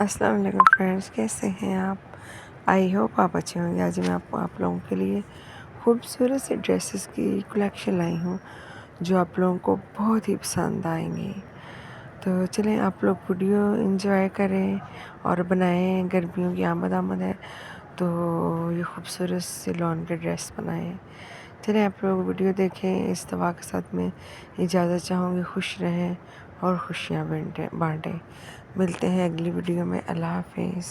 अस्सलाम वालेकुम फ्रेंड्स, कैसे हैं आप? आई होप आप अच्छे होंगे। आज मैं आप लोगों के लिए खूबसूरत से ड्रेसेस की कलेक्शन लाई हूँ जो आप लोगों को बहुत ही पसंद आएंगी। तो चलें आप लोग वीडियो एंजॉय करें और बनाएं। गर्मियों की आमद है तो ये खूबसूरत से लॉन के ड्रेस बनाएं। चलें आप लोग वीडियो देखें। इस दवा के साथ मैं इजाज़त चाहूँगी। खुश रहें और खुशियाँ बांटें। मिलते हैं अगली वीडियो में। अल्लाह हाफिज़।